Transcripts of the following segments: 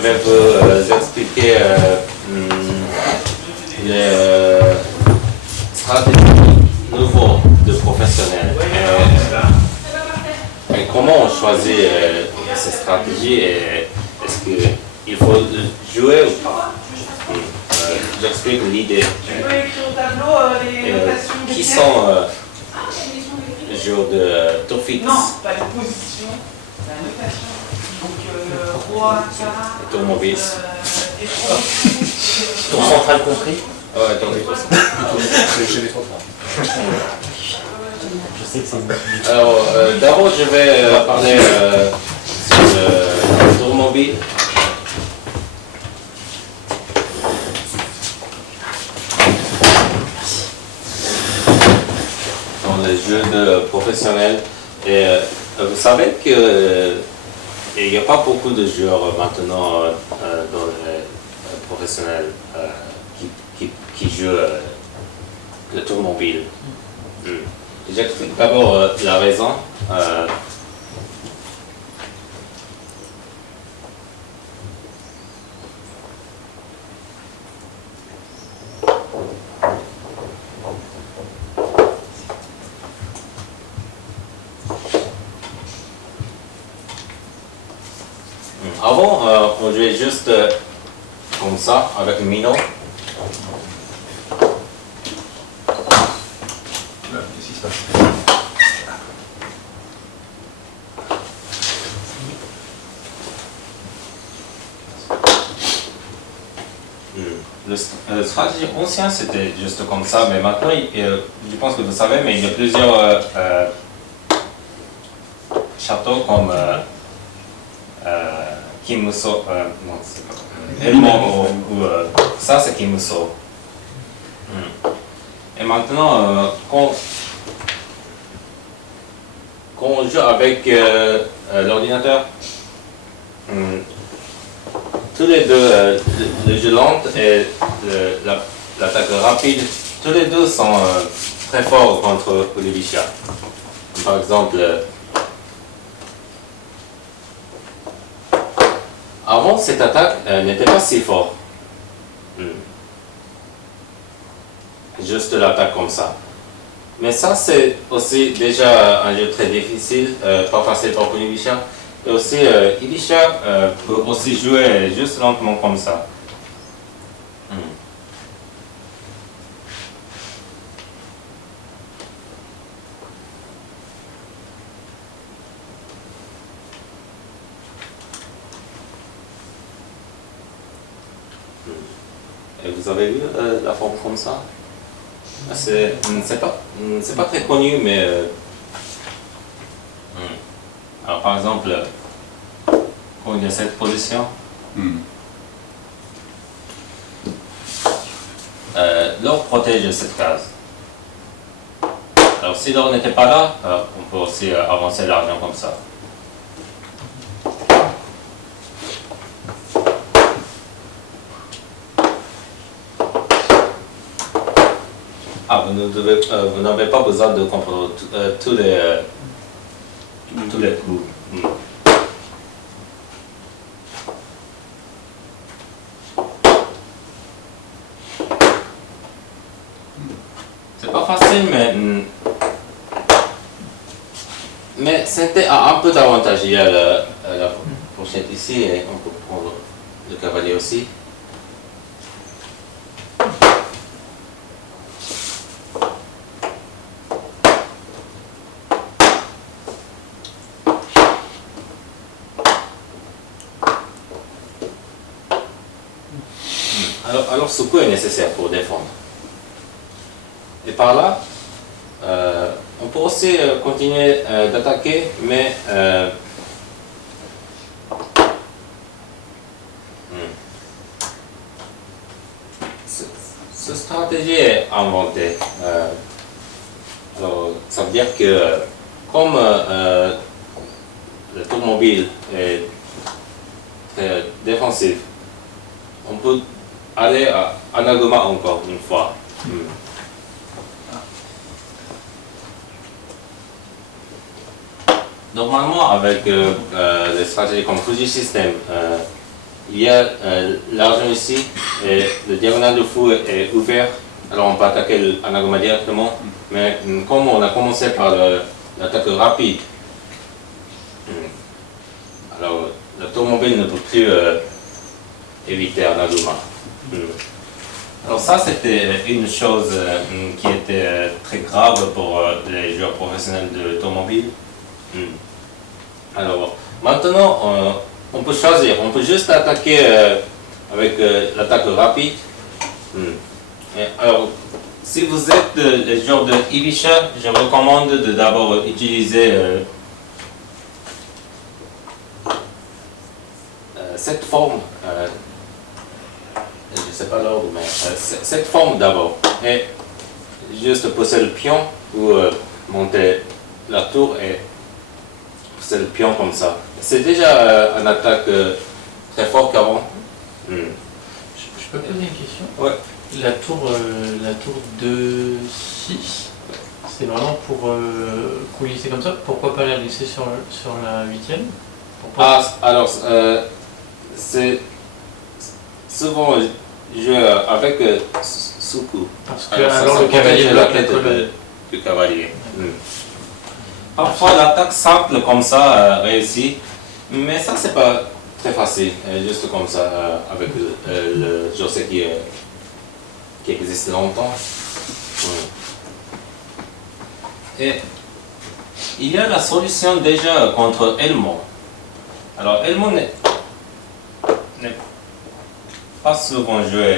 vais vous expliquer les stratégies nouveaux de professionnels. Et comment on choisit ces stratégies et est-ce qu'il faut jouer ou pas? J'explique l'idée. Qui sont les joueurs de tour fixe? Non, pas de position, la notation. Donc, roi, carats, tour mobile. Tour central compris? Ouais, tour fixe. J'ai les trois. Je sais que c'est une... Alors, d'abord, je vais parler sur le tour mobile. Dans les jeux de professionnels. Et vous savez que il n'y a pas beaucoup de joueurs maintenant dans les professionnels qui jouent le tour mobile. J'explique d'abord la raison. Avant, on jouait juste comme ça, avec le minot. Qu'est-ce qui se passe? Le stratégie ancien, c'était juste comme ça, mais maintenant, je pense que vous savez, mais il y a plusieurs châteaux comme Kimuso, non, c'est pas Elmo ou ça, c'est Kimuso. Et maintenant, quand on joue avec l'ordinateur, tous les deux, le jeu lent et l'attaque rapide, tous les deux sont très forts contre Olivicia. Par exemple, avant cette attaque n'était pas si forte. Juste l'attaque comme ça. Mais ça, c'est aussi déjà un jeu très difficile, pas facile pour Olivicia. Et aussi, Ilisha peut aussi jouer juste lentement comme ça. Et vous avez vu la forme comme ça? C'est pas très connu, mais alors par exemple, quand il y a cette position, l'or protège cette case. Alors si l'or n'était pas là, on peut aussi avancer l'argent comme ça. Vous n'avez pas besoin de comprendre tous les coups. C'est pas facile, mais c'était un peu d'avantage. Il y a la fourchette ici et on peut prendre le cavalier aussi. Alors ce coup est nécessaire pour défendre. Et par là, on peut aussi continuer d'attaquer, mais cette stratégie est inventée. Alors, ça veut dire que comme le tour mobile est très défensif, on peut aller à Anagoma encore une fois. Normalement, avec les stratégies comme Fuji System, il y a l'argent ici, et le diagonale de fou est ouvert, alors on peut attaquer l'anagoma directement, mais comme on a commencé par l'attaque rapide, alors la tour mobile ne peut plus éviter l'anagoma. Alors ça, c'était une chose qui était très grave pour les joueurs professionnels de l'automobile. Alors maintenant, on peut choisir, on peut juste attaquer avec l'attaque rapide. Alors, si vous êtes les joueurs de Ibisha, je recommande de d'abord utiliser cette forme. Je ne sais pas l'ordre, mais cette forme d'abord. Et juste pousser le pion ou monter la tour et pousser le pion comme ça. C'est déjà une attaque très forte qu'avant. Je peux poser une question? Ouais. La tour 2-6, c'est vraiment pour coulisser comme ça? Pourquoi pas la laisser sur la 8e? Ah, alors, c'est souvent joué avec Suku. Parce que Alors, alors ça le cavalier protège bloque la tête colonne. du cavalier. Parfois, l'attaque simple comme ça réussit, mais ça, c'est pas très facile, juste comme ça, avec le Joseki qui existe longtemps. Et il y a la solution déjà contre Elmo. Alors, Elmo n'est pas souvent joué.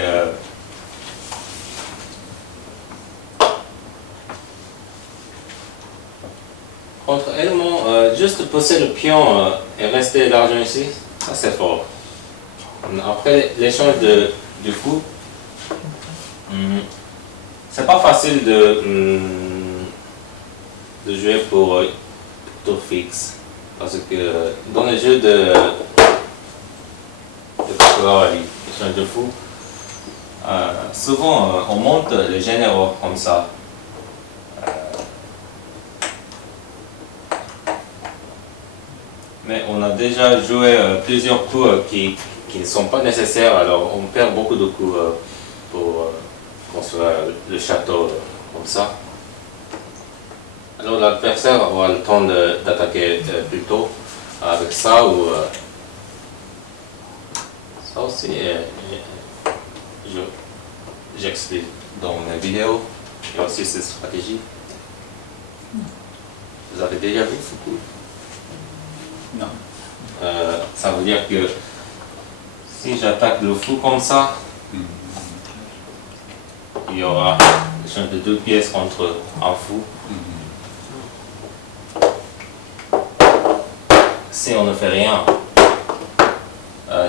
Contre Elmo, juste pousser le pion et rester l'argent ici, ça c'est fort. Après l'échange du fou, c'est pas facile de jouer pour tour fixe. Parce que dans les jeux de Kakurawari, l'échange de fou, souvent on monte les généraux comme ça. Mais on a déjà joué plusieurs coups qui ne sont pas nécessaires, alors on perd beaucoup de coups pour construire le château comme ça. Alors l'adversaire aura le temps d'attaquer plus tôt avec ça ou ça aussi. J'explique dans mes vidéos. Il y a aussi cette stratégie. Vous avez déjà vu ce coup? Non. Ça veut dire que si j'attaque le fou comme ça, il y aura l'échange de 2 pièces contre un fou. Si on ne fait rien,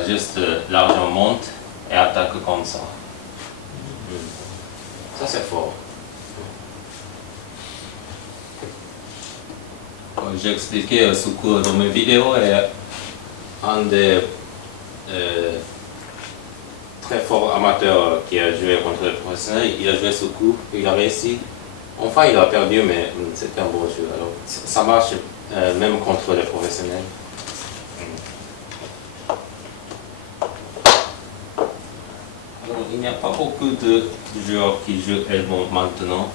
juste l'argent monte et attaque comme ça. Ça c'est fort. J'ai expliqué ce coup dans mes vidéos et un des très forts amateurs qui a joué contre les professionnels, il a joué ce coup, il a réussi. Enfin il a perdu mais c'était un bon jeu. Alors ça marche même contre les professionnels. Alors, il n'y a pas beaucoup de joueurs qui jouent Elmo maintenant.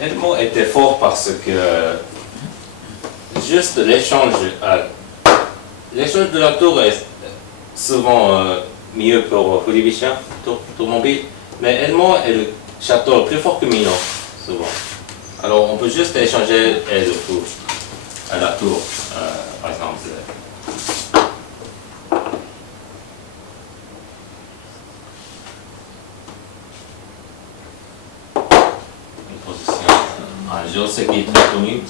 Elmo était fort parce que juste l'échange de la tour est souvent mieux pour Furibisha, tour mobile, mais Elmo est le château plus fort que Mino, souvent. Alors on peut juste échanger le fou à la tour, par exemple. Un jeu qui est très connu,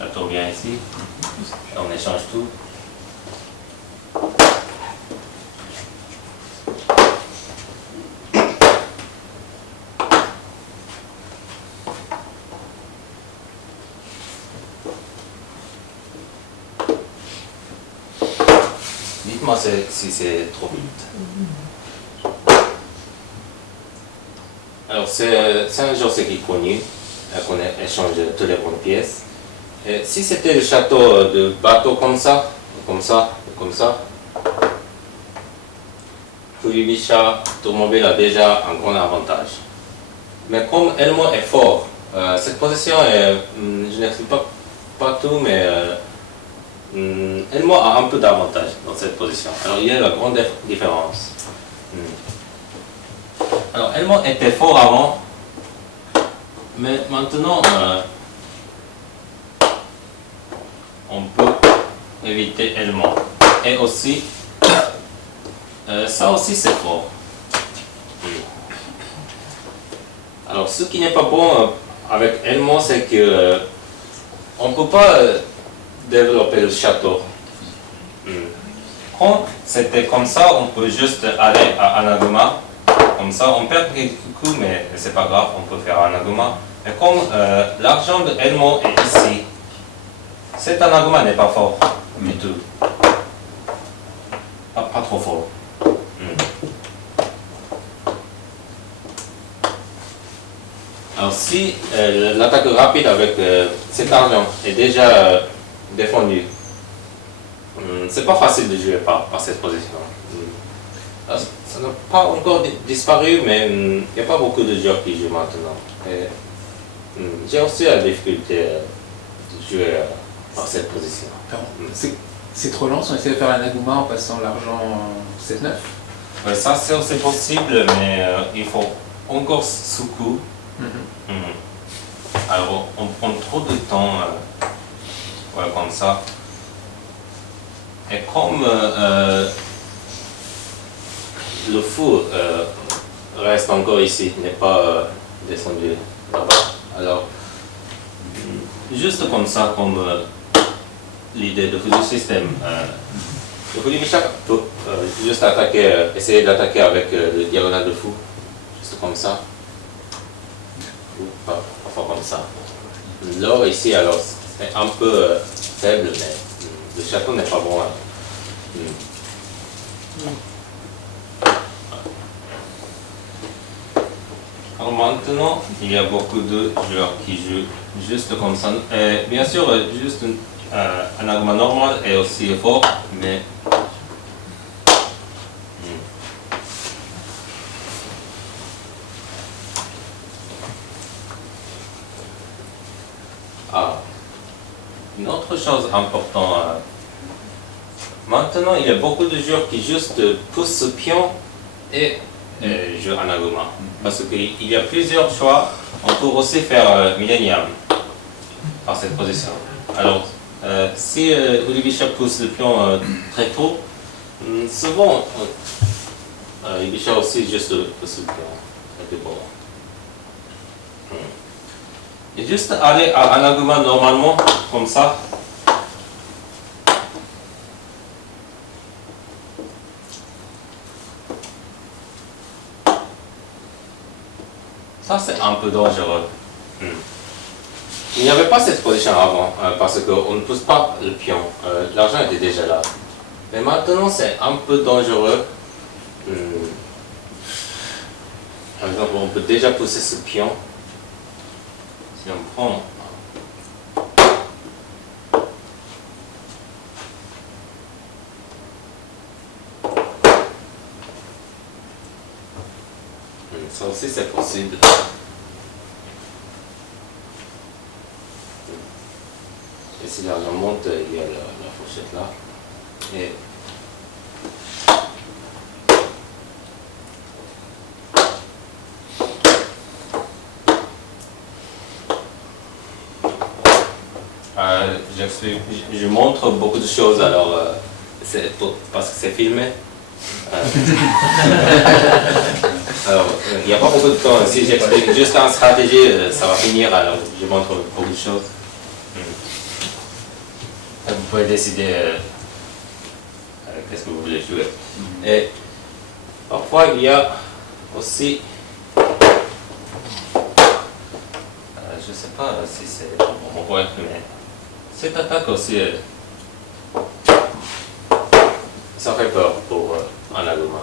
la tour vient ici, on échange tout. Dites-moi si c'est trop vite. Alors c'est un jeu qui est connu. On échange toutes les bonnes pièces. Et si c'était le château de bateau comme ça, comme ça, comme ça, Kuibisha Tourmobile a déjà un grand avantage. Mais comme Elmo est fort, cette position est, je n'explique pas tout, mais Elmo a un peu d'avantage dans cette position. Alors il y a la grande différence. Alors Elmo était fort avant, mais maintenant on peut éviter Elmo. Et aussi, ça aussi c'est fort. Alors ce qui n'est pas bon avec Elmo, c'est que on ne peut pas développer le château. Quand c'était comme ça, on peut juste aller à Anaguma. Comme ça, on perd quelques coups, mais c'est pas grave, on peut faire Anaguma. Mais comme l'argent de Elmo est ici, cet Anaguma n'est pas fort du tout. Pas trop fort. Alors si l'attaque rapide avec cet argent est déjà défendue, c'est pas facile de jouer par cette position. Ça n'a pas encore disparu, mais il n'y a pas beaucoup de joueurs qui jouent maintenant. J'ai aussi la difficulté de jouer par cette position. C'est trop lent si on essaie de faire un Naguma en passant l'argent 7-9. Ouais, ça c'est aussi possible, mais il faut encore sous-coup. Alors on prend trop de temps comme ça. Et comme le fou reste encore ici, n'est pas descendu là-bas, alors juste comme ça, comme l'idée de Fuji System, le Fujimisha peut juste attaquer, essayer d'attaquer avec le diagonale de fou, juste comme ça. Parfois comme ça. L'or ici, alors, c'est un peu faible, mais le château n'est pas bon. Alors maintenant, il y a beaucoup de joueurs qui jouent juste comme ça. Et bien sûr, juste un Naguma normal est aussi fort, mais une autre chose importante, maintenant il y a beaucoup de joueurs qui juste poussent ce pion et jouent Anaguma. Parce qu'il y a plusieurs choix, on peut aussi faire Millennium par cette position. Alors, si Ibisha pousse le pion très tôt, souvent Ibisha aussi juste pousse le pion très tôt. Et juste aller à Anaguma normalement, comme ça. Ça c'est un peu dangereux. Il n'y avait pas cette position avant, parce qu'on ne pousse pas le pion. L'argent était déjà là. Mais maintenant c'est un peu dangereux. Par exemple, on peut déjà pousser ce pion. Si on prend ça aussi c'est possible. Et si l'argent monte, il y a la fourchette là. Et je montre beaucoup de choses, alors parce que c'est filmé. Alors, il n'y a pas beaucoup de temps. Si j'explique juste en stratégie, ça va finir, alors je montre beaucoup de choses. Vous pouvez décider qu'est-ce que vous voulez jouer. Et parfois, il y a aussi, je ne sais pas si c'est mon point, mais cette attaque aussi, ça fait peur pour Anaguma.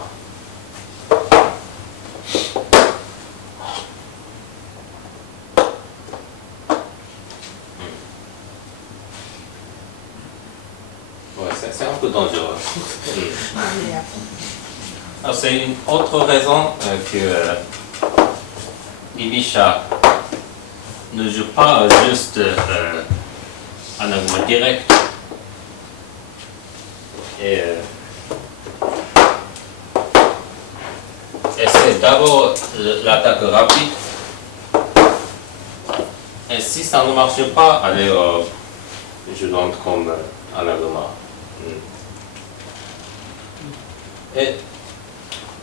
c'est un peu dangereux. Alors, c'est une autre raison que Ibisha ne joue pas juste un argument direct. Et c'est d'abord l'attaque rapide. Et si ça ne marche pas, alors je donne comme un argument. Et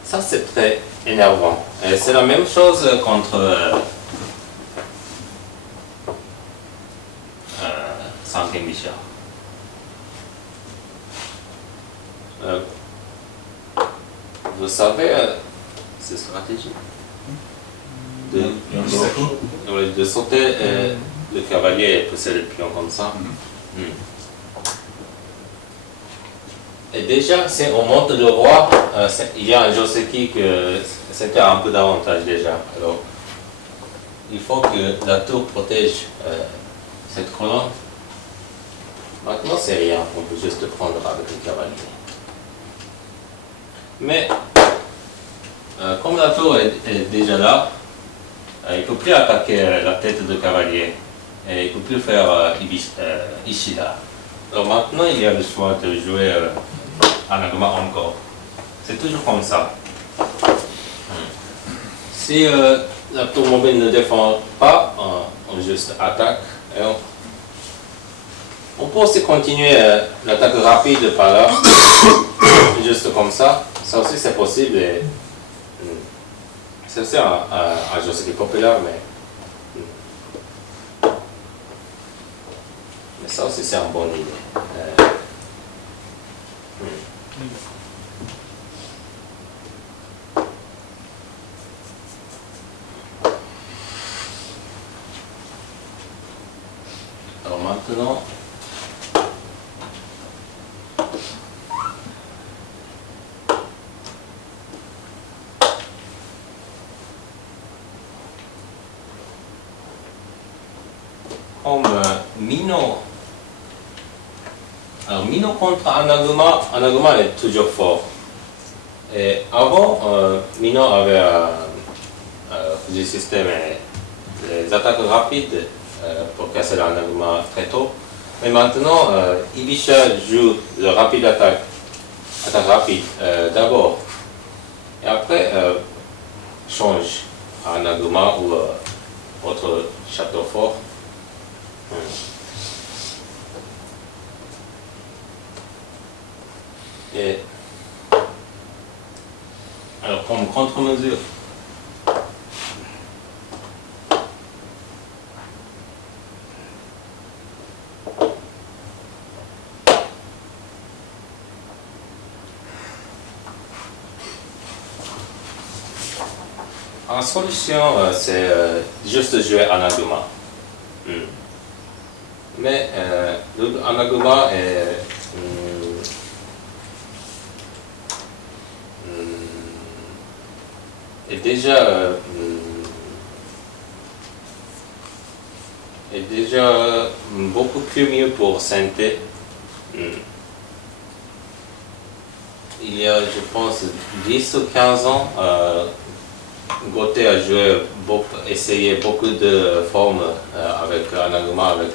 ça, c'est très énervant. Et c'est la même chose contre Sankenbisha. Vous savez, c'est stratégique de sauter le cavalier et pousser le pion comme ça. Et déjà, si on monte le roi, il y a un Joseki que c'était un peu d'avantage déjà. Alors, il faut que la tour protège cette colonne. Maintenant, c'est rien, on peut juste le prendre avec le cavalier. Mais, comme la tour est déjà là, il ne peut plus attaquer la tête de cavalier et il ne peut plus faire Ishida. Alors maintenant, il y a le choix de jouer Anaguma encore. C'est toujours comme ça. Si la tour mobile ne défend pas, on juste attaque. Et on peut aussi continuer l'attaque rapide par là, juste comme ça. Ça aussi c'est possible. C'est aussi un jeu qui est populaire, mais ça aussi c'est une bonne idée. Alors maintenant, comme Mino. Alors Mino contre Anaguma, Anaguma est toujours fort. Et avant, Mino avait du système les attaques rapides pour casser l'Anaguma très tôt. Mais maintenant, Ibisha joue le rapide attaque rapide d'abord. Et après, change à Anaguma ou autre château fort. Et alors comme contre-mesure, en solution, c'est juste jouer Anaguma. Mais le Anaguma est déjà beaucoup plus mieux pour Sente. Il y a, je pense, 10 ou 15 ans, Gote a essayé beaucoup de formes avec Anaguma, avec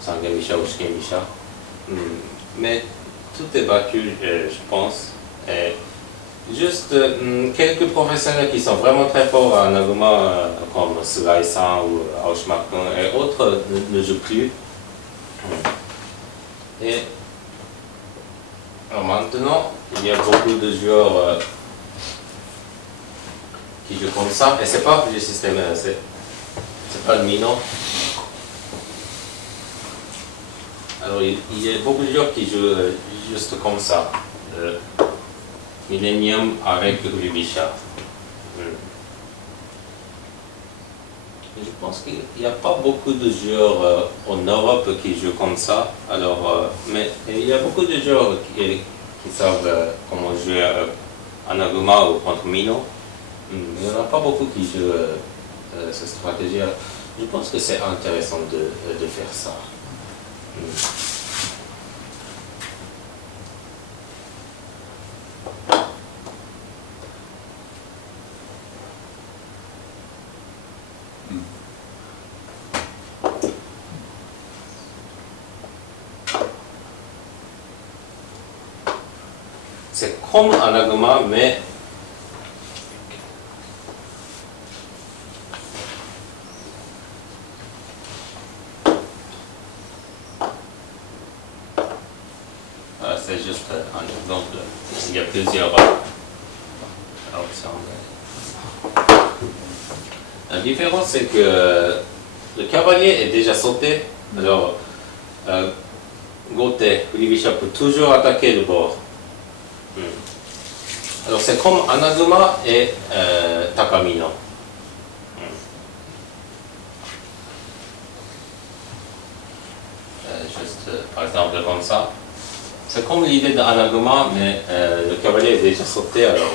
Sangenbisha ou Shikenbisha. Mais tout est battu, je pense. Et juste quelques professionnels qui sont vraiment très forts à Anaguma, comme Sugai-san ou Aoshima-kun et autres, ne jouent plus. Et alors maintenant, il y a beaucoup de joueurs qui jouent comme ça, et c'est pas le système, c'est pas le Mino. Alors il y a beaucoup de joueurs qui jouent juste comme ça. Millennium avec Ibisha. Je pense qu'il n'y a pas beaucoup de joueurs en Europe qui jouent comme ça. Alors, mais il y a beaucoup de joueurs qui savent comment jouer Anaguma ou contre Mino. Il n'y en a pas beaucoup qui jouent cette stratégie. Je pense que c'est intéressant de faire ça. C'est comme un agma, mais c'est juste un exemple. Il y a plusieurs options. La différence, c'est que le cavalier est déjà sauté. Alors, Gote, Ulivisha peut toujours attaquer le bord. Alors, c'est comme Anaguma et Takamino. Juste, par exemple, comme ça. C'est comme l'idée d'Anaguma, mais le cavalier est déjà sauté, alors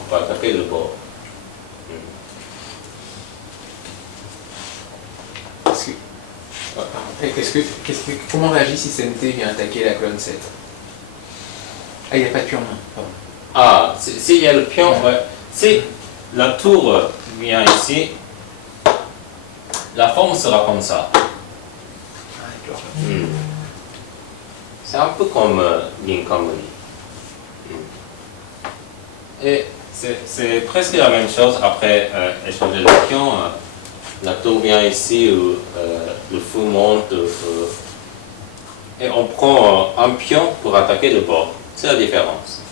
on peut attaquer le bord. Comment réagit si CNT vient attaquer la colonne 7? Ah, il n'y a pas de pion en main, pardon. Ah, s'il y a le pion, ouais. Si la tour vient ici, la forme sera comme ça. C'est un peu comme Ginkamuni. Et c'est presque la même chose après échanger le pion. La tour vient ici, le fou monte, et on prend un pion pour attaquer le bord. C'est la différence.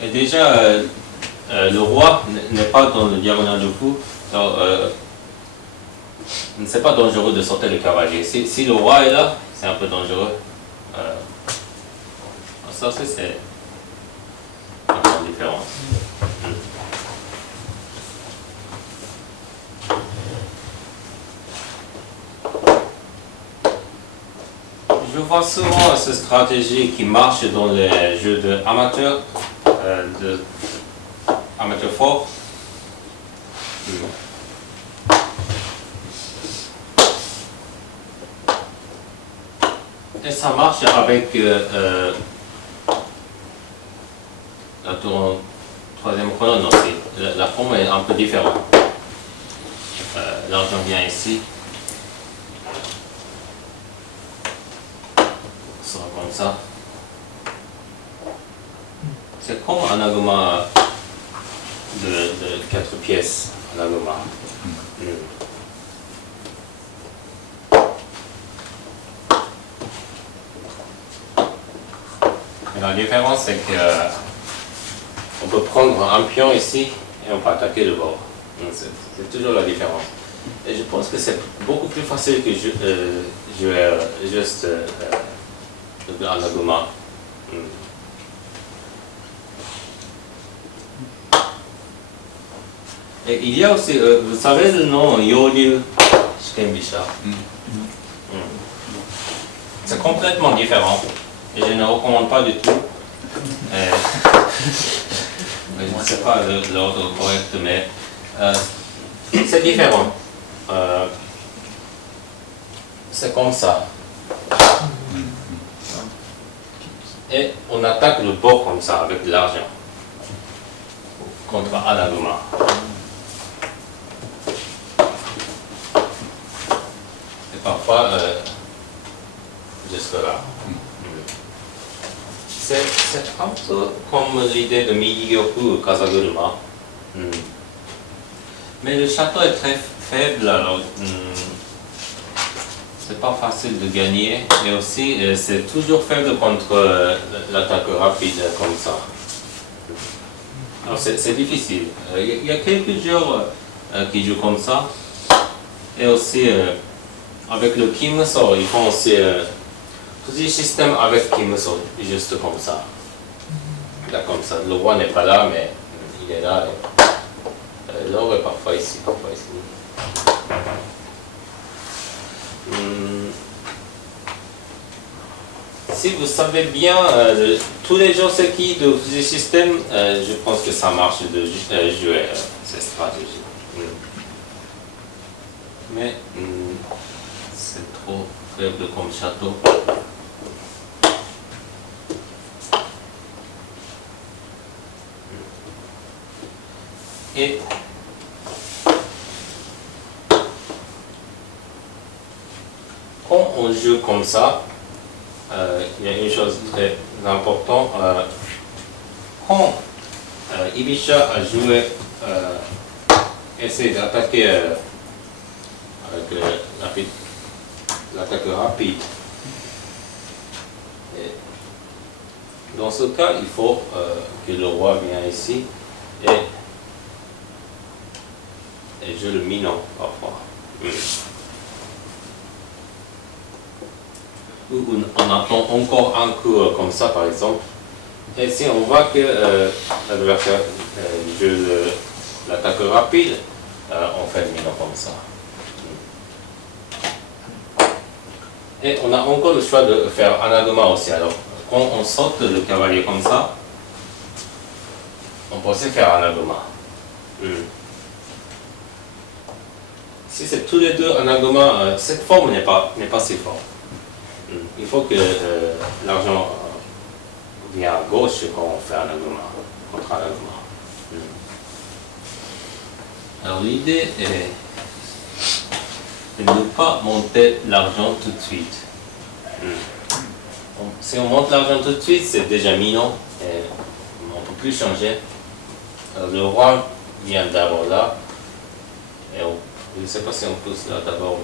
Et déjà, le roi n'est pas dans le diagonale du fou, donc c'est pas dangereux de sauter le cavalier. Si le roi est là, c'est un peu dangereux. Ça, c'est une grande différence. Je vois souvent cette stratégie qui marche dans les jeux d'amateurs, amateurs forts. Et ça marche avec la tour en troisième colonne aussi. La forme est un peu différente. L'argent vient ici. Ça sera comme ça. C'est comme un agoma de 4 pièces. Un agoma. La différence, c'est que on peut prendre un pion ici et on peut attaquer le bord. C'est toujours la différence. Et je pense que c'est beaucoup plus facile que jouer juste le Anaguma. Et il y a aussi, vous savez le nom Yoryu Shikembisha. C'est complètement différent. Et je ne recommande pas du tout. Je ne sais pas l'ordre correct, mais c'est différent. C'est comme ça. Et on attaque le bord comme ça avec de l'argent contre Anaguma. Et parfois jusque là. C'est un peu comme l'idée de Migi-gyoku ou Kazaguruma. Mais le château est très faible, alors c'est pas facile de gagner. Et aussi, c'est toujours faible contre l'attaque rapide comme ça. Alors c'est difficile. Il y a quelques joueurs qui jouent comme ça. Et aussi, avec le Kimuso, ils font aussi petit système avec Kimuso, juste comme ça. Là, comme ça. Le roi n'est pas là, mais il est là. L'or est parfois ici, parfois ici. Si vous savez bien tous les joseki de fusil système, je pense que ça marche de jouer cette stratégie. Mais c'est trop faible comme château. Et on joue comme ça, il y a une chose très importante. Quand Ibisha a joué, essaie d'attaquer avec l'attaque rapide. Et dans ce cas, il faut que le roi vienne ici et joue le minot parfois. Ou on attend encore un coup comme ça par exemple. Et si on voit que l'adversaire joue l'attaque rapide, on fait le minot comme ça. Et on a encore le choix de faire anagoma aussi. Alors, quand on saute le cavalier comme ça, on peut aussi faire anagoma. Si c'est tous les deux anagoma, cette forme n'est pas si forte. Il faut que l'argent vienne à gauche quand on fait anagoma, contre anagoma. Alors l'idée est de ne pas monter l'argent tout de suite. Si on monte l'argent tout de suite, c'est déjà minot et on ne peut plus changer. Alors, le roi vient d'abord là, et je ne sais pas si on pousse là d'abord.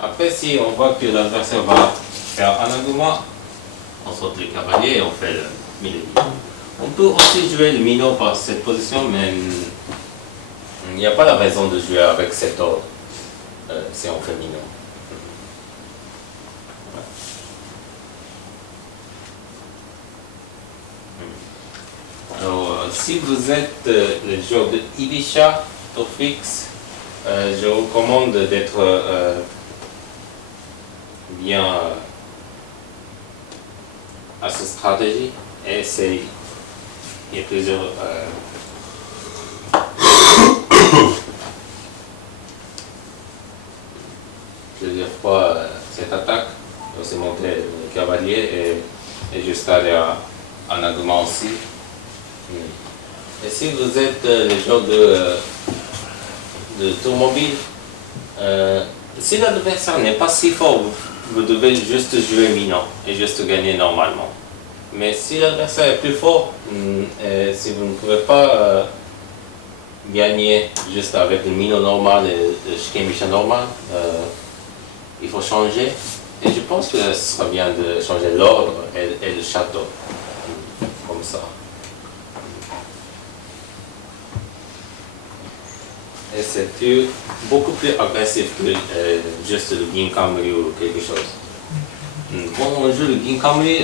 Après, si on voit que l'adversaire va faire anagoma, on saute le cavalier et on fait le minot. On peut aussi jouer le minot par cette position, mais il n'y a pas la raison de jouer avec cet ordre si on fait minot. Alors, si vous êtes le joueur de Ibisha, tour fixe, je vous recommande d'être bien à cette stratégie. Et il y a plusieurs fois cette attaque, on s'est monté le cavalier et juste aller à anagoma aussi. Et si vous êtes le joueur de tour mobile, si l'adversaire n'est pas si fort, vous devez juste jouer minot et juste gagner normalement. Mais si l'adversaire est plus fort, et si vous ne pouvez pas gagner juste avec le minot normal et le shikembisha normal, il faut changer. Et je pense que ce serait bien de changer l'ordre et le château, comme ça. Et c'est beaucoup plus agressif que juste le ginkamri ou quelque chose. Quand on joue le ginkamri,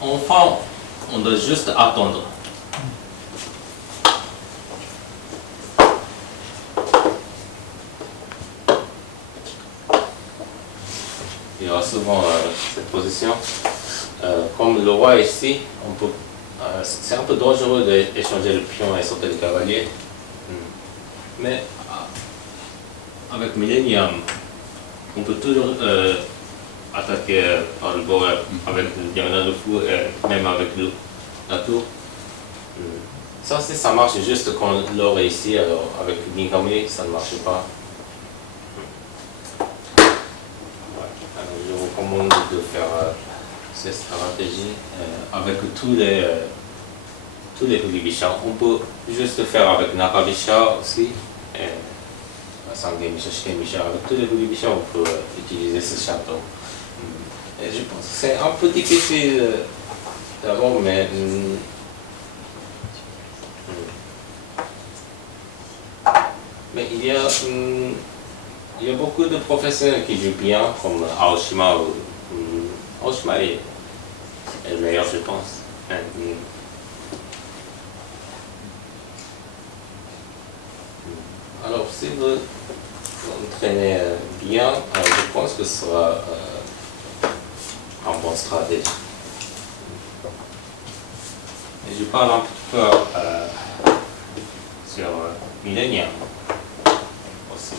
enfin, on doit juste attendre. Il y aura souvent cette position. Comme le roi est ici, c'est un peu dangereux d'échanger le pion et sauter le cavalier. Mais avec Millennium, on peut toujours attaquer par le bord avec le diagonale de fou et même avec la tour. Ça aussi, ça marche juste quand l'or est ici, alors avec le ginkamri, ça ne marche pas. Alors, je vous recommande de faire cette stratégie avec tous les Hugibisha. On peut juste faire avec Nakabisha aussi, Sangebisha, Shikembisha. Avec tous les Hugibisha, on peut utiliser ce château. Et je pense que c'est un peu difficile d'abord, mais il y a beaucoup de professionnels qui jouent bien, comme Aoshima. Aoshima est le meilleur, je pense. Alors, si vous entraînez bien, je pense que ce sera un bon stratégie. Et je parle un petit peu sur Millennium aussi.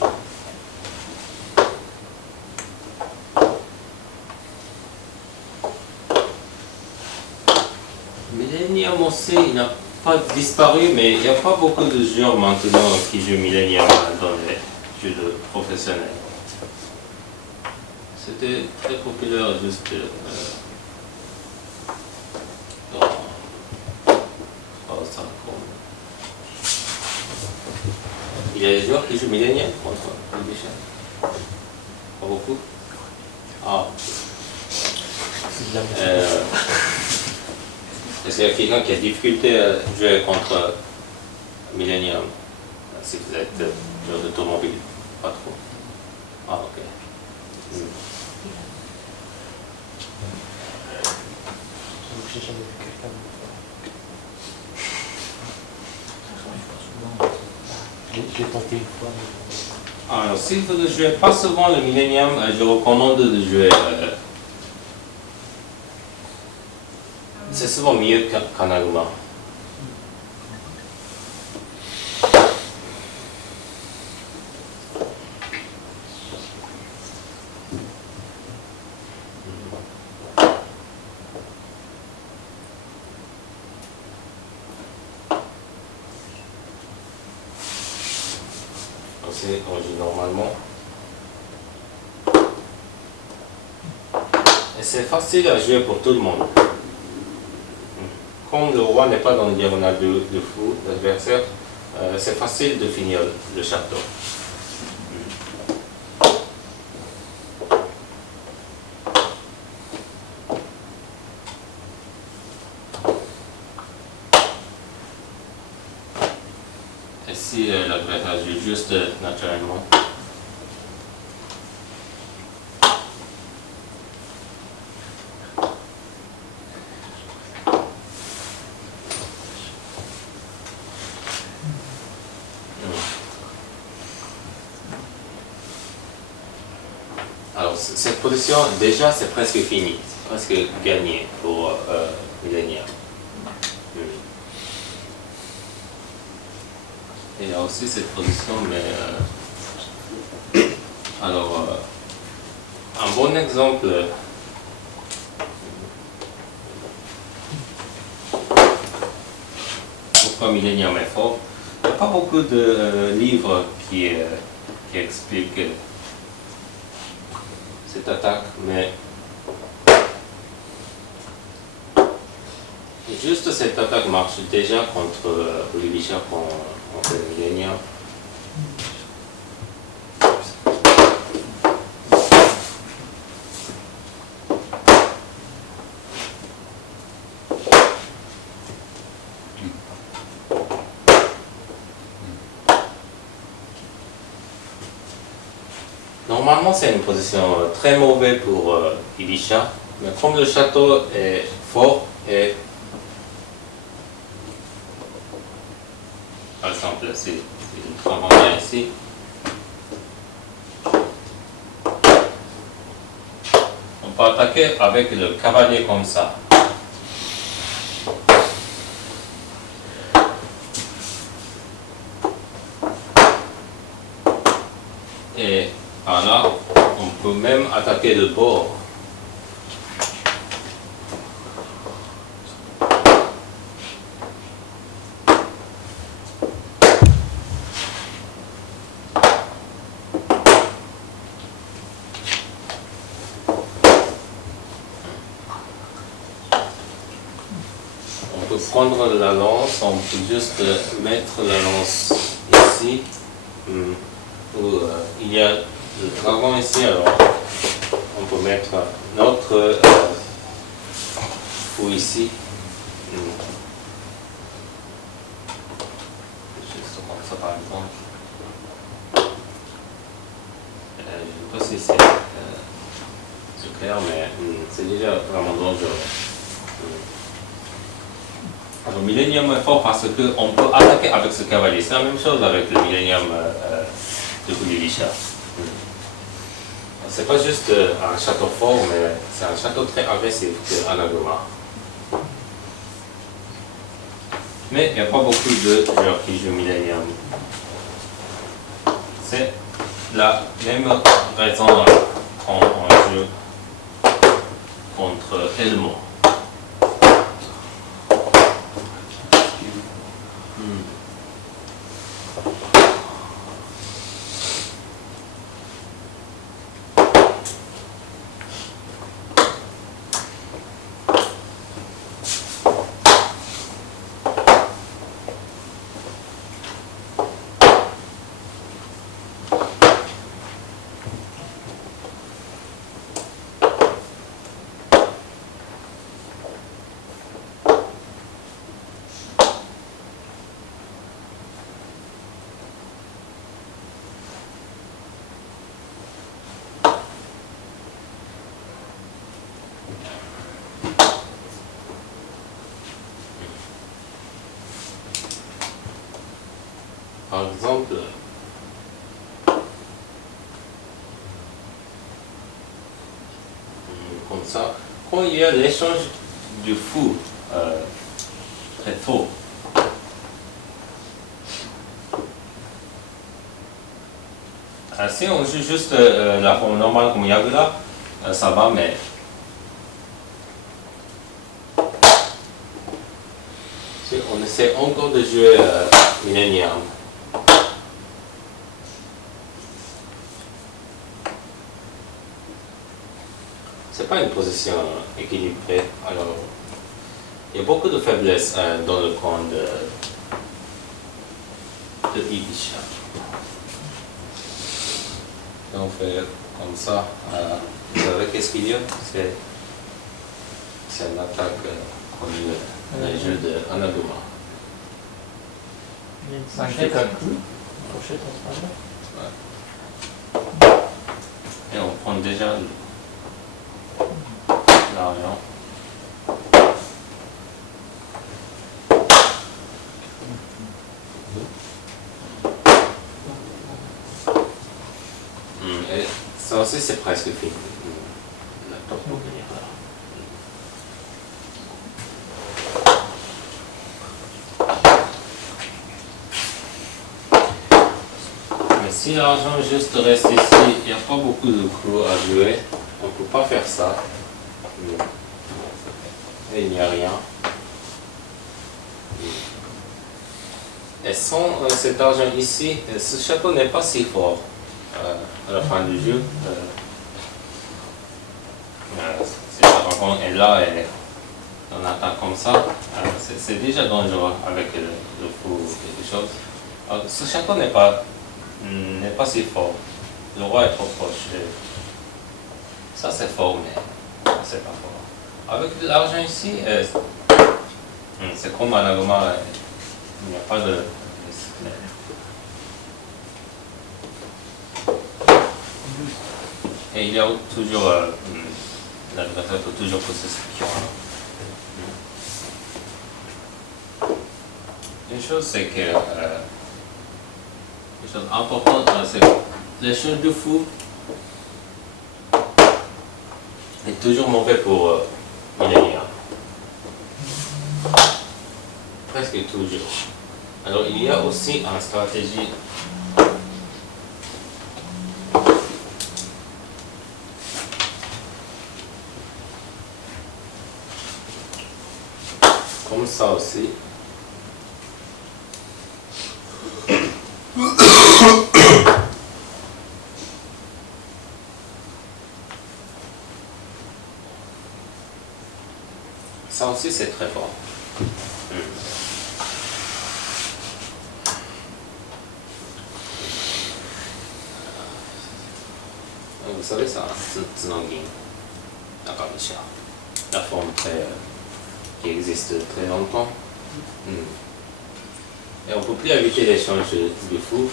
Millennium aussi, il n'a pas disparu, mais il n'y a pas beaucoup de joueurs maintenant qui jouent Millennium dans les jeux professionnels. C'était très populaire juste dans 3-5 ans. Il y a des joueurs qui jouent Millennium contre Libisha. Pas beaucoup. Ah. Est-ce qu'il y a quelqu'un qui a difficulté à jouer contre Millennium si vous êtes joueur d'automobile? Pas trop. Ah, ok. J'ai jamais vu quelqu'un. Je l'ai tenté une fois. Alors, si vous ne jouez pas souvent le Millennium, je recommande de jouer. C'est souvent mieux qu'un Aguma. On joue normalement. Et c'est facile à jouer pour tout le monde. Comme le roi n'est pas dans le diagonale de fou, l'adversaire, c'est facile de finir le château. Et si l'adversaire joue juste naturellement. Alors, cette position, déjà, c'est presque fini. C'est presque gagné pour Millennium. Et il y a aussi cette position, mais... alors, un bon exemple... pourquoi Millennium est fort. Il n'y a pas beaucoup de livres qui expliquent cette attaque, mais juste cette attaque marche déjà contre Libisha contre Millennium. Normalement, c'est une position très mauvaise pour Ibisha, mais comme le château est fort et par exemple, si je travaille ici, on peut attaquer avec le cavalier comme ça. Et là, on peut même attaquer le bord. On peut prendre la lance, on peut juste mettre la lance ici. Où, il y a le dragon ici, alors on peut mettre notre fou ici. Juste comme ça par exemple. Je ne sais pas si c'est clair, mais c'est déjà vraiment dangereux. Alors Millennium est fort parce qu'on peut attaquer avec ce cavalier. C'est la même chose avec le Millennium de Libisha. C'est pas juste un château fort, mais c'est un château très agressif que Anagoma. Mais il n'y a pas beaucoup de joueurs qui jouent Millennium. C'est la même raison quand on joue contre Elmo. par exemple, comme ça, quand il y a l'échange du fou très tôt, si on joue juste la forme normale comme il y a là, ça va, mais si on essaie encore de jouer Millennium. C'est pas une position équilibrée. Alors, il y a beaucoup de faiblesses dans le camp de Ibisha. Et on fait comme ça. Vous savez qu'est-ce qu'il y a? C'est une attaque comme le jeu de Anaduma. Il y a une pochette à coup. Pochette en Et on prend déjà l'argent. Et ça aussi c'est presque fini. La top pour venir là. Mais si l'argent juste reste ici, il n'y a pas beaucoup de coups à jouer. On ne peut pas faire ça. Et il n'y a rien. Et sans cet argent ici, ce château n'est pas si fort à la fin du jeu. Si la rencontre est là et on attaque comme ça, c'est déjà dangereux avec le fou ou quelque chose. Alors, ce château n'est pas si fort. Le roi est trop proche. Ça c'est fort, mais c'est pas fort. Avec de l'argent ici, c'est comme à Nagoma, il n'y a pas de risque. Et il y a toujours, l'adversaire peut toujours poser cette question. Une chose, c'est que, une chose importante, c'est que l'échange de fou est toujours mauvais pour Millennium. Presque toujours. Alors il y a aussi une stratégie comme ça aussi. Ça aussi c'est très fort. Vous savez ça, Tsunangin, Nakamisha, la forme qui existe très longtemps. Et on ne peut plus éviter l'échange du fou.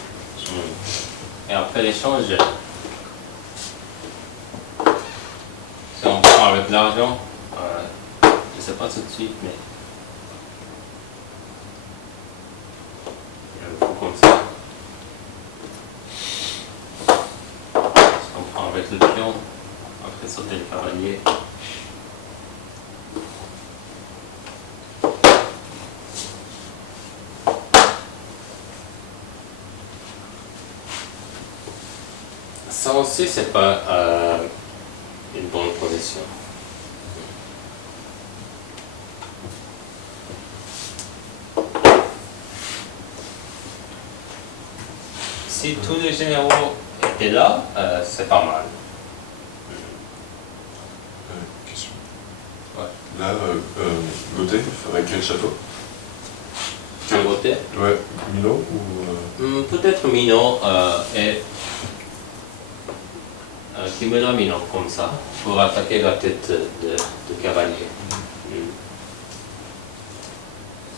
Et après l'échange, si on prend avec l'argent, je ne sais pas tout de suite, mais il faut comme ça. On prend avec le pion, après sauter le cavalier. Ça aussi, c'est pas une bonne position. Si tous les généraux étaient là, c'est pas mal. Question. Ouais. Là, Gauthier, il faudrait quel château? Un côté. Ouais, Milo ou. Peut-être Mino et Kimura Mino comme ça, pour attaquer la tête de cavalier.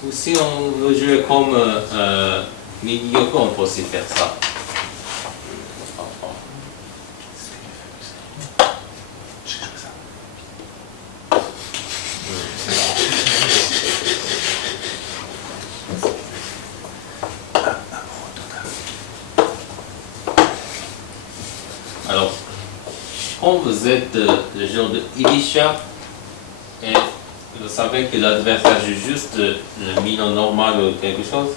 Ou si on veut jouer comme Migyoku, on peut aussi faire ça. quand vous êtes le genre de Ibisha et vous savez que l'adversaire joue juste le minot normal ou quelque chose,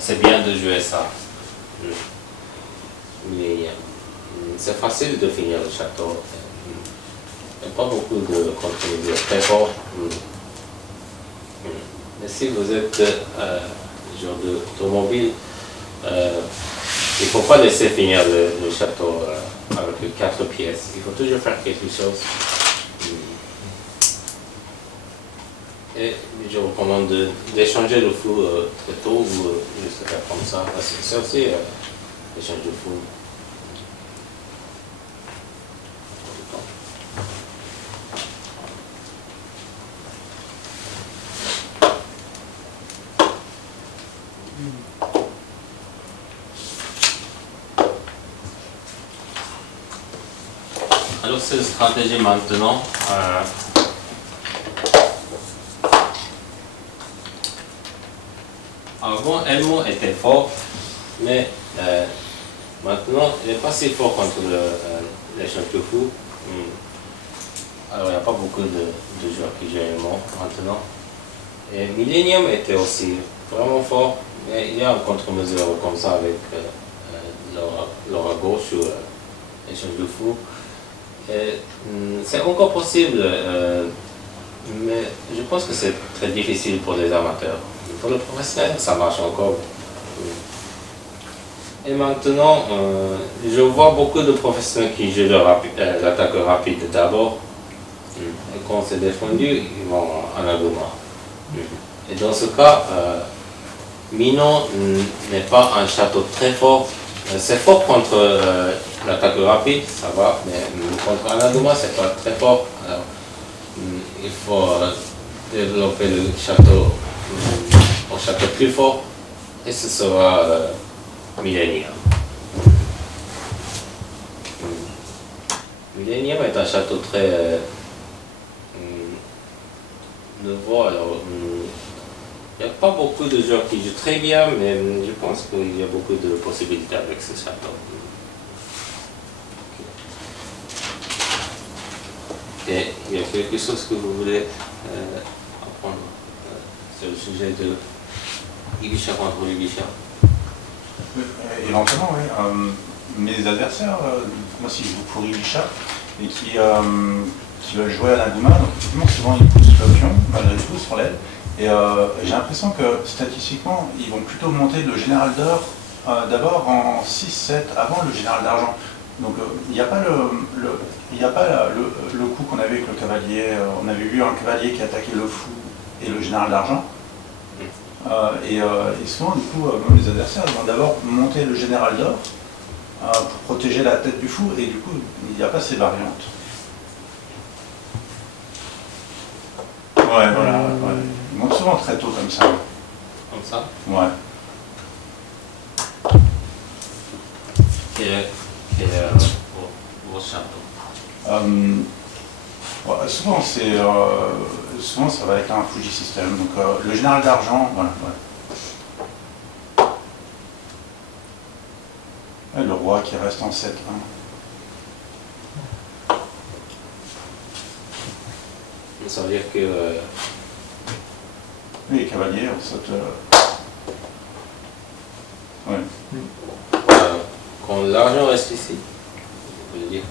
c'est bien de jouer ça. Mais c'est facile de finir le château. Il n'y a pas beaucoup de contenu très fort. Mais si vous êtes genre d'automobile, il ne faut pas laisser finir le château avec 4 pièces. Il faut toujours faire quelque chose. Et je recommande d'échanger le flou très tôt ou juste faire comme ça. C'est aussi échanger le flou. Alors cette stratégie maintenant, avant Elmo était fort, mais maintenant il n'est pas si fort contre l'échange de fou. Alors il n'y a pas beaucoup de joueurs qui jouent Elmo maintenant. Et Millennium était aussi vraiment fort, mais il y a un contre-mesure comme ça avec Laura gauche ou l'échange de fou. C'est encore possible, mais je pense que c'est très difficile pour les amateurs. Pour le professionnel, ça marche encore. Et maintenant, je vois beaucoup de professionnels qui jouent l'attaque rapide d'abord. Et quand c'est défendu, ils vont en Aguma. Et dans ce cas, Minot n'est pas un château très fort. C'est fort contre l'attaque rapide, ça va, mais contre Anaduma, c'est pas très fort. Alors, il faut développer le château au château plus fort, et ce sera Millennium. Millennium est un château très nouveau, alors il n'y a pas beaucoup de joueurs qui jouent très bien, mais je pense qu'il y a beaucoup de possibilités avec ce château. Et il y a quelque chose que vous voulez apprendre sur le sujet de Ibisha contre Ibisha? Éventuellement, oui. Mes adversaires, moi si je joue pour Ibisha et qui veulent jouer à Naguma, donc effectivement souvent ils poussent le pion malgré tout sur l'aile. Et j'ai l'impression que statistiquement, ils vont plutôt monter le général d'or d'abord en 6-7 avant le général d'argent. Donc il n'y a pas le coup qu'on avait avec le cavalier. On avait vu un cavalier qui attaquait le fou et le général d'argent. Et souvent, du coup, les adversaires vont d'abord monter le général d'or pour protéger la tête du fou. Et du coup, il n'y a pas ces variantes. Ouais, voilà. Ouais. Ils montent souvent très tôt comme ça. Comme ça? Ouais. Quel est vos châteaux? Ouais, souvent, souvent, ça va être un Fuji system. Donc, le général d'argent, voilà. Ouais. Et le roi qui reste en 7. Hein. Ça veut dire que Oui, les cavaliers, on saute. Ouais. quand l'argent reste ici, je veux dire.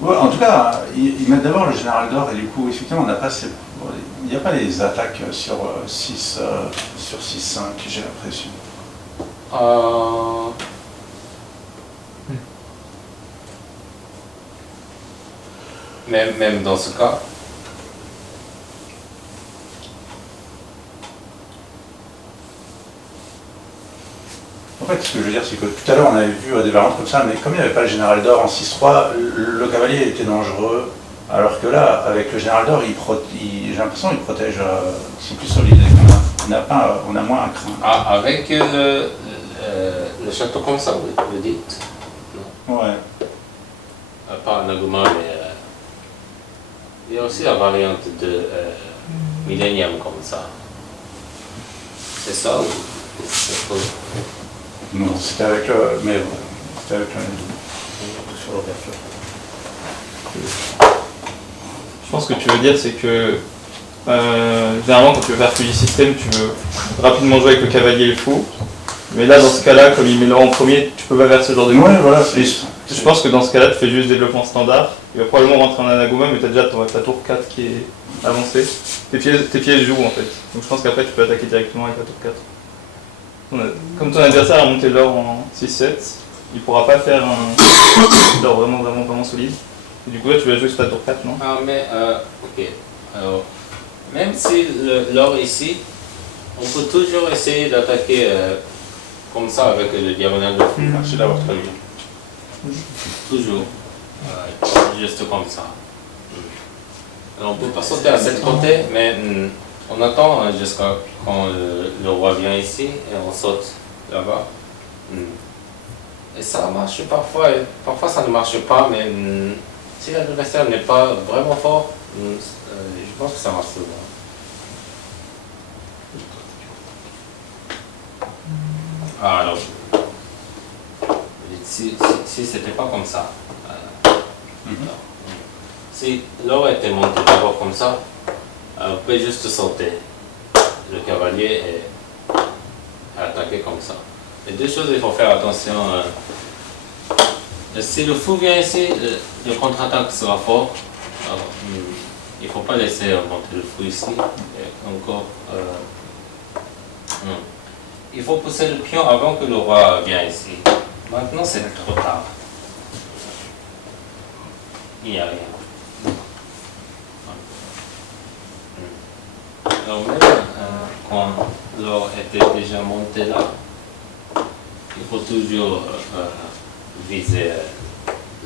Ouais, en tout cas, ils mettent d'abord le général d'or et du coup, effectivement, on n'a pas il n'y a pas les attaques sur 6, sur 6-5, j'ai l'impression. Même dans ce cas. En fait, ce que je veux dire, c'est que tout à l'heure, on avait vu des variantes comme ça, mais comme il n'y avait pas le général d'or en 6-3, le cavalier était dangereux, alors que là, avec le général d'or, j'ai l'impression qu'il protège, c'est plus solide. On a moins à craindre. Ah, avec le château comme ça, vous dites? Non. Ouais. Pas Naguma, mais il y a aussi la variante de Millennium comme ça. C'est ça ou c'est faux? Non, c'était avec le. Mais c'était avec le. Sur l'ouverture. Je pense que tu veux dire, c'est que généralement, quand tu veux faire fusil système, tu veux rapidement jouer avec le cavalier et le fou. Mais là, dans ce cas-là, comme il met le en premier, tu peux pas faire ce genre de coup. Ouais, voilà. Je pense que dans ce cas-là, tu fais juste développement standard. Il va probablement rentrer en Anaguma, mais tu as déjà ta tour 4 qui est avancée. Tes pièges jouent en fait. Donc je pense qu'après, tu peux attaquer directement avec la tour 4. Comme ton adversaire a monté l'or en 6-7, il pourra pas faire un l'or vraiment solide. Et du coup, là, tu vas jouer sur ta tour 4, non? Ah, mais, ok. Alors, même si l'or ici, on peut toujours essayer d'attaquer comme ça avec le diagonale de fou. Merci d'avoir traduit. Toujours. Juste comme ça. Alors, on peut pas sauter à cette côté, mais on attend jusqu'à quand le roi vient ici et on saute là-bas. Et ça marche parfois, et parfois ça ne marche pas, mais si l'adversaire n'est pas vraiment fort, je pense que ça marche souvent. Ah, alors, si c'était pas comme ça, alors, si l'or était monté d'abord comme ça, vous pouvez juste sauter le cavalier et attaquer comme ça. Les deux choses, il faut faire attention. Si le fou vient ici, le contre-attaque sera fort. Alors, il ne faut pas laisser monter le fou ici. Et encore, il faut pousser le pion avant que le roi vienne ici. Maintenant, c'est trop tard. Il n'y a rien. Alors même quand l'or était déjà monté là, il faut toujours viser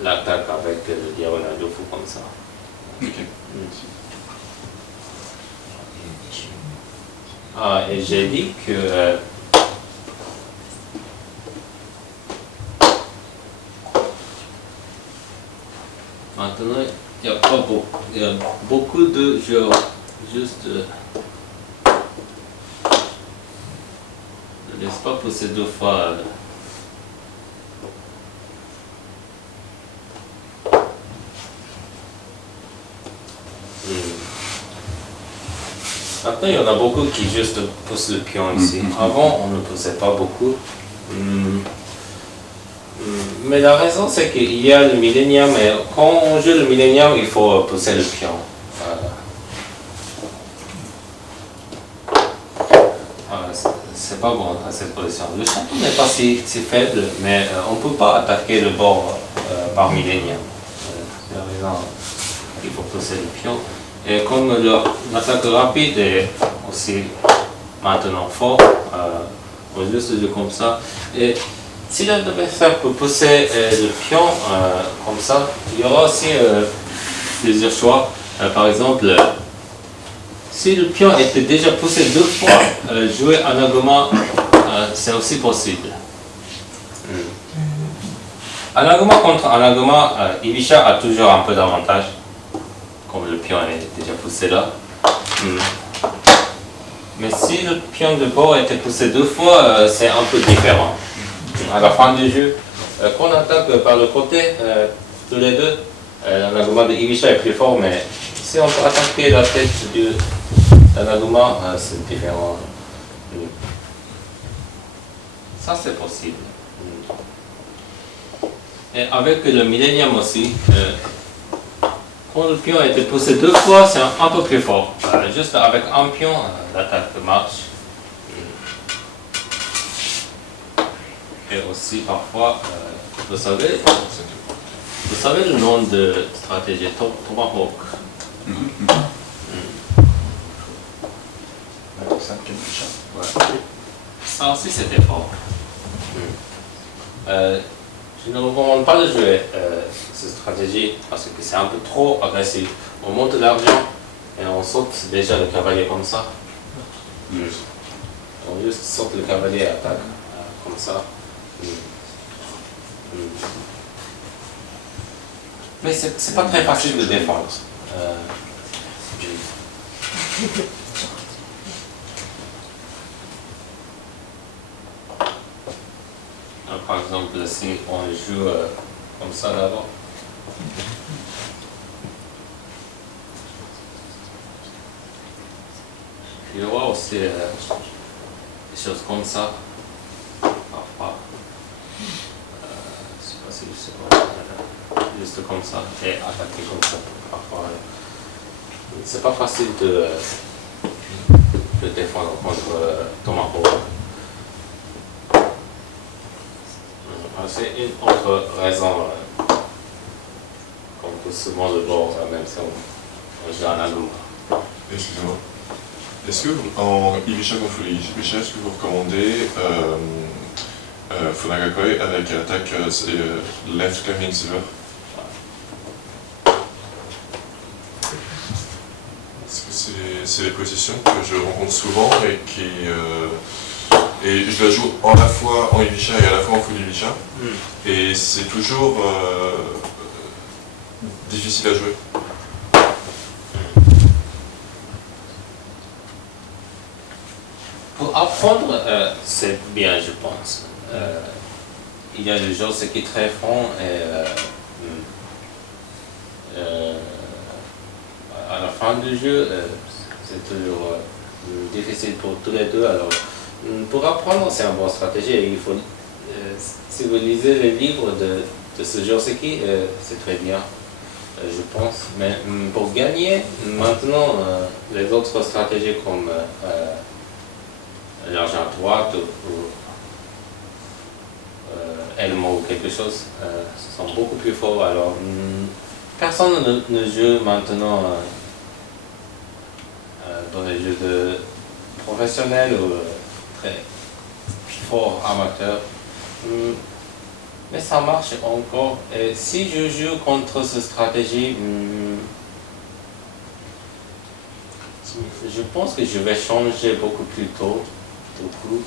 l'attaque avec le diagonale de fou comme ça. Ok. Ah, et j'ai dit que maintenant il n'y a pas beaucoup, il y a beaucoup de joueurs juste ne laisse pas pousser deux fois. Maintenant, il y en a beaucoup qui juste poussent le pion ici. Avant, on ne poussait pas beaucoup. Mais la raison, c'est qu'il y a le millénium, et quand on joue le millénium, il faut pousser le pion. C'est pas bon à cette position. Le château n'est pas si faible, mais on ne peut pas attaquer le bord par millénium. C'est la raison qu'il faut pousser le pion. Et comme l'attaque rapide est aussi maintenant fort, on juste joue comme ça. Et si l'adversaire peut pousser le pion comme ça, il y aura aussi plusieurs choix. Par exemple, si le pion était déjà poussé deux fois, jouer Anaguma, c'est aussi possible. Anaguma contre Anaguma, Ibisha a toujours un peu d'avantage, comme le pion est déjà poussé là. Mais si le pion de bord était poussé deux fois, c'est un peu différent. À la fin du jeu, quand on attaque par le côté, tous les deux, l'Anaguma de Ibisha est plus fort, mais si on peut attaquer la tête de l'Anaguma, c'est différent. Ça, c'est possible. Et avec le Millennium aussi, quand le pion a été poussé deux fois, c'est un peu plus fort. Juste avec un pion, l'attaque marche. Et aussi parfois, vous savez le nom de stratégie Tomahawk. Ça aussi c'était fort. Je ne recommande pas de jouer cette stratégie parce que c'est un peu trop agressif. On monte l'argent et on saute déjà le cavalier comme ça. On juste saute le cavalier et attaque comme ça. Mais c'est pas très facile de défendre. Par exemple, si on joue comme ça d'abord, Il y aura aussi des choses comme ça, parfois. Je sais pas si je sais pas, juste comme ça, et attaquer comme ça, parfois. C'est pas facile de défendre contre Tomahawk. C'est une autre raison qu'on peut souvent le voir, même si on joue en Aguma. Excusez-moi. Est-ce que en Ibisha contre Ibisha, est-ce que vous recommandez Funagakoi avec attaque left climbing silver? Parce que c'est des positions que je rencontre souvent et et je la joue à la fois en Ibisha et à la fois en full Ibisha. Et c'est toujours difficile à jouer. Pour apprendre, c'est bien, je pense. Il y a des gens qui sont très francs et à la fin du jeu, c'est toujours difficile pour tous les deux. Alors, pour apprendre, c'est une bonne stratégie. Et il faut, si vous lisez les livres de ce Joseki, c'est très bien, je pense. Mais pour gagner, maintenant, les autres stratégies comme l'argent à droite ou Elmo ou quelque chose sont beaucoup plus forts. Alors, personne ne joue maintenant dans les jeux de professionnels ou très forts amateurs. Mais ça marche encore. Et si je joue contre cette stratégie, je pense que je vais changer beaucoup plus tôt. Du coup,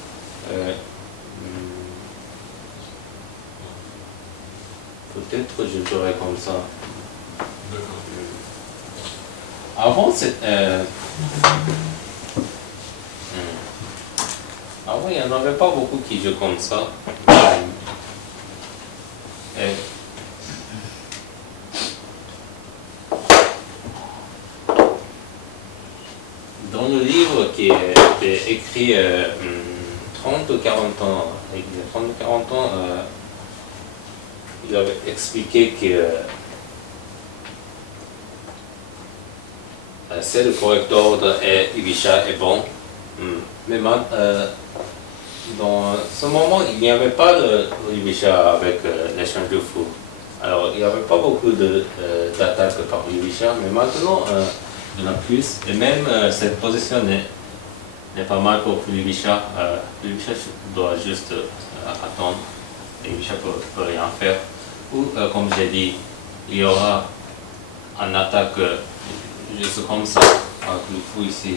peut-être que je ferai comme ça. Avant, avant, il n'y en avait pas beaucoup qui jouent comme ça. Et dans le livre qui est écrit 30 ou 40 ans, il y a 30 ou 40 ans, il avait expliqué que c'est le correct ordre et Ibisha est bon. Mais dans ce moment, il n'y avait pas de Ibisha avec l'échange de fou. Alors, il n'y avait pas beaucoup d'attaques par Ibisha, mais maintenant, il y en a plus. Et même cette position n'est pas mal pour Ibisha. Ibisha doit juste attendre. Ibisha peut rien faire. Ou, comme j'ai dit, il y aura une attaque juste comme ça, avec le fou ici.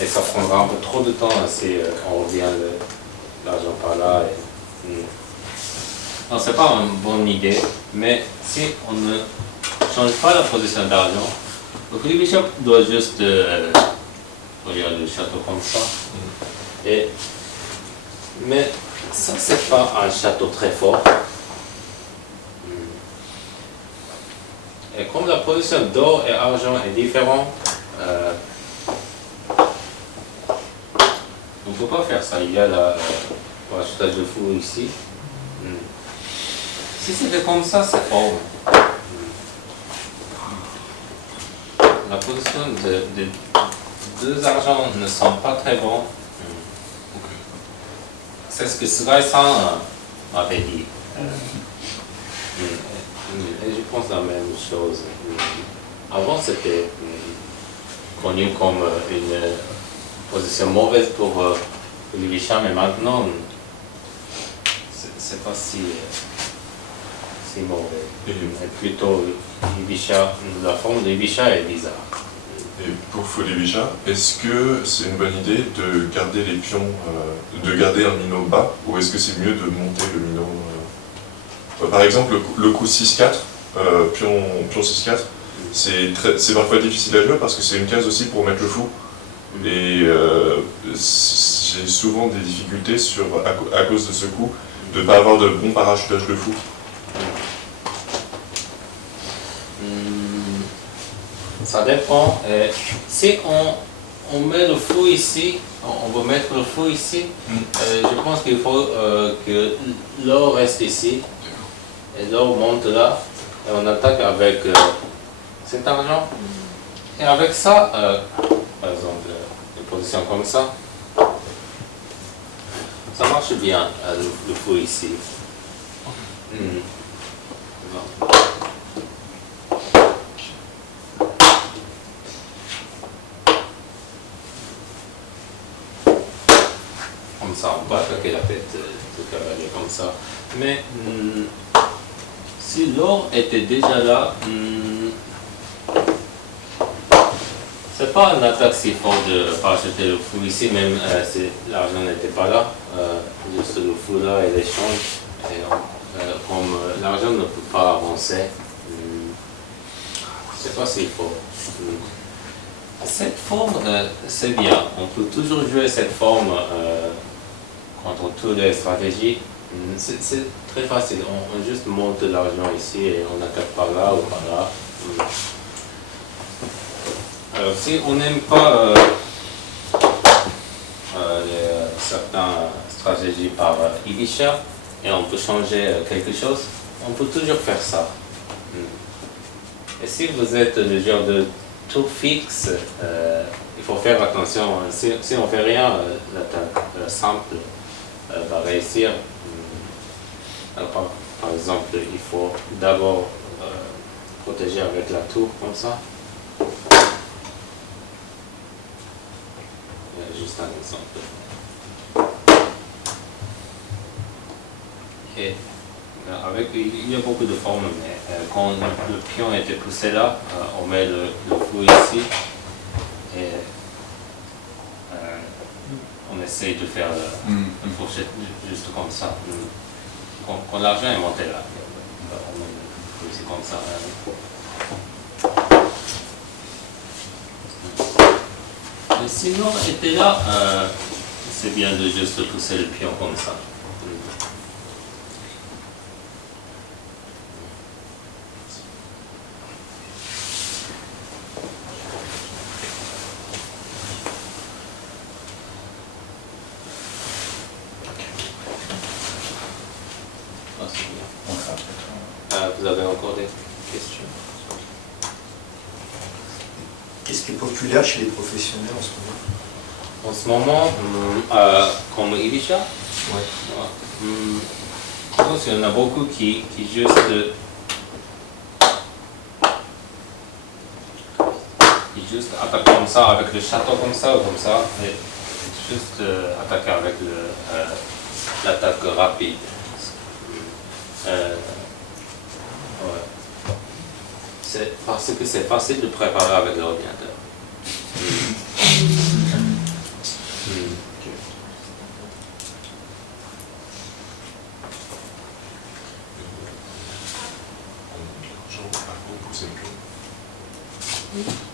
Et ça prendra un peu trop de temps si on revient l'argent par là. Non, c'est pas une bonne idée, mais si on ne change pas la position d'argent, le Ibisha doit juste regarder le château comme ça. Mais ça, c'est pas un château très fort. Et comme la position d'or et argent est différente, on ne peut pas faire ça. Il y a l'achetage de fou ici. Si c'était comme ça, c'est fort. La position de deux argents ne sont pas très bons. C'est ce que Sugai-san avait dit. Et je pense la même chose. Avant, c'était connu comme une position mauvaise pour Ibisha, mais maintenant, c'est pas si mauvais. Mais plutôt, Ibisha, la forme d'Ibisha est bizarre. Et pour Full Ibisha, est-ce que c'est une bonne idée de garder les pions, de garder un minot bas, ou est-ce que c'est mieux de monter le minot par exemple, le coup 6-4, pion 6-4, c'est parfois difficile à jouer parce que c'est une case aussi pour mettre le fou. Et j'ai souvent des difficultés à cause de ce coup, de ne pas avoir de bon parachutage de fou. Ça dépend. Si on met le fou ici, on va mettre le fou ici. Je pense qu'il faut que l'or reste ici. Et l'or monte là. Et on attaque avec cet argent. Et avec ça, par exemple, une position comme ça, ça marche bien, le fou ici. Bon. Comme ça, on peut attaquer la tête du cavalier comme ça. Mais si l'or était déjà là, c'est pas une attaque si forte de parachuter le fou ici, même si l'argent n'était pas là. Juste le fou là et l'échange. Comme l'argent ne peut pas avancer, c'est pas si fort. Cette forme, c'est bien. On peut toujours jouer cette forme contre toutes les stratégies. C'est très facile. On juste monte l'argent ici et on attaque par là ou par là. Alors, si on n'aime pas certaines stratégies par Ibisha et on peut changer quelque chose, on peut toujours faire ça. Et si vous êtes le genre de tour fixe, il faut faire attention. Si on ne fait rien, l'attaque simple va réussir. Alors, par exemple, il faut d'abord protéger avec la tour comme ça. Juste un exemple. Et il y a beaucoup de formes, mais quand le pion était poussé là, on met le fou ici et on essaye de faire une fourchette juste comme ça. Quand l'argent est monté là, on met le fou ici comme ça. Mais si l'or était là, c'est bien de juste pousser le pion comme ça. Vous avez encore des questions? Qu'est-ce qui est populaire chez les professionnels en ce moment? En ce moment, comme Ibisha, Ouais. je pense qu'il y en a beaucoup qui juste attaquent comme ça, avec le château comme ça ou comme ça, et juste attaquer avec l'attaque rapide. Ouais. C'est parce que c'est facile de préparer avec l'ordinateur.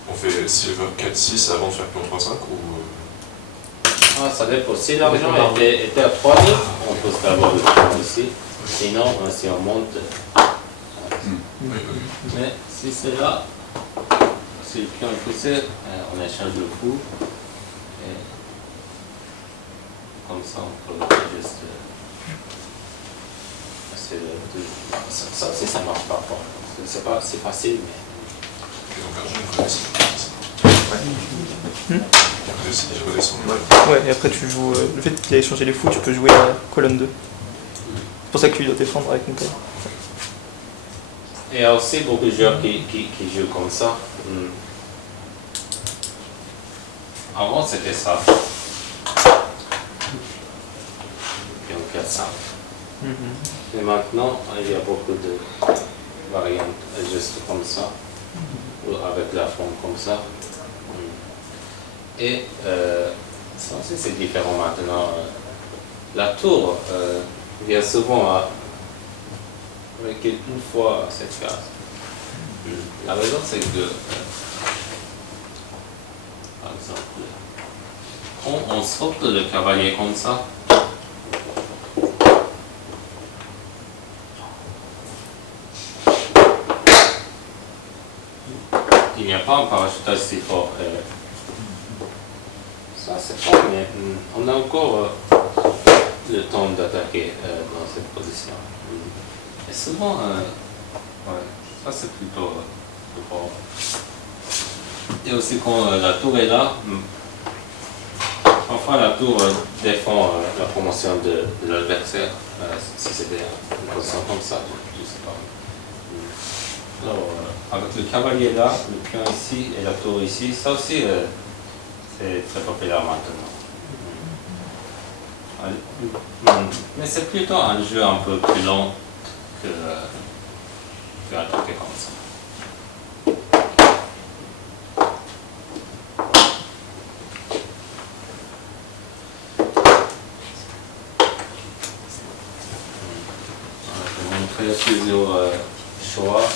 On fait silver 4-6 avant de faire pion 3-5 ou... Ça dépend. Si l'argent était à 3 on pose d'abord le pion ici. Sinon, si on monte... Mais si c'est là, si le pion est poussé, on échange le fou. Et comme ça, on peut juste essayer de... Ça aussi, ça marche parfois. C'est pas si facile, mais... Et donc l'argent, il redescend. Il redescend. Ouais, et après tu joues. Le fait qu'il ait changé les fous, tu peux jouer à colonne 2. C'est pour ça que tu dois défendre avec mon père. Et il y a aussi beaucoup de joueurs qui jouent comme ça. Avant, c'était ça. Pion 4-5. Et maintenant, il y a beaucoup de variantes, juste comme ça, ou avec la forme comme ça. Et ça aussi, c'est différent maintenant. La tour vient souvent avec une fois cette case. La raison, c'est que, par exemple, quand on saute le cavalier comme ça, il n'y a pas un parachutage si fort. fort, mais on a encore le temps d'attaquer dans cette position. Et souvent, ouais, ça c'est plutôt fort. Et aussi quand la tour est là, parfois la tour défend la promotion de l'adversaire, si c'était une position comme ça, je ne sais pas. Alors, avec le cavalier là, le pion ici et la tour ici, ça aussi c'est très populaire maintenant. Mais c'est plutôt un jeu un peu plus long que attaquer comme ça. Je vais montrer plusieurs choix.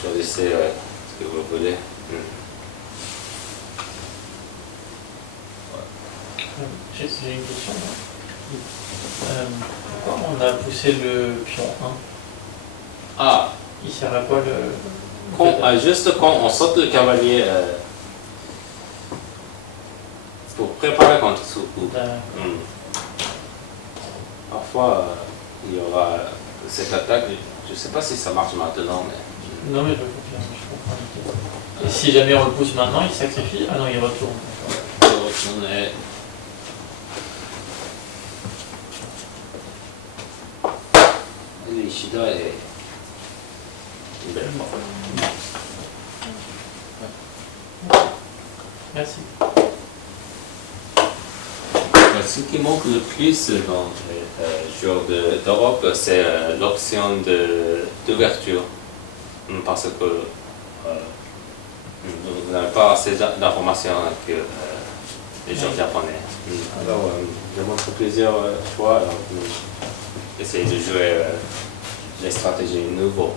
Choisissez ce que vous voulez. J'ai une question. Pourquoi on a poussé le pion 1? Ah, Il sert à quoi le... juste quand on saute le cavalier pour préparer contre ce coup. Parfois, il y aura cette attaque. Je ne sais pas si ça marche maintenant, mais... Non, mais je confirme, je comprends l'idée. Et si jamais on le pousse maintenant, il sacrifie? Ah non, il retourne. L'Ishida est une belle forme. Merci. Ce qui manque le plus dans les joueurs d'Europe, c'est l'option d'ouverture. Parce que vous n'avez pas assez d'informations que les joueurs japonais. Alors, je montre plusieurs choix. Alors, essayez de jouer les stratégies nouveaux.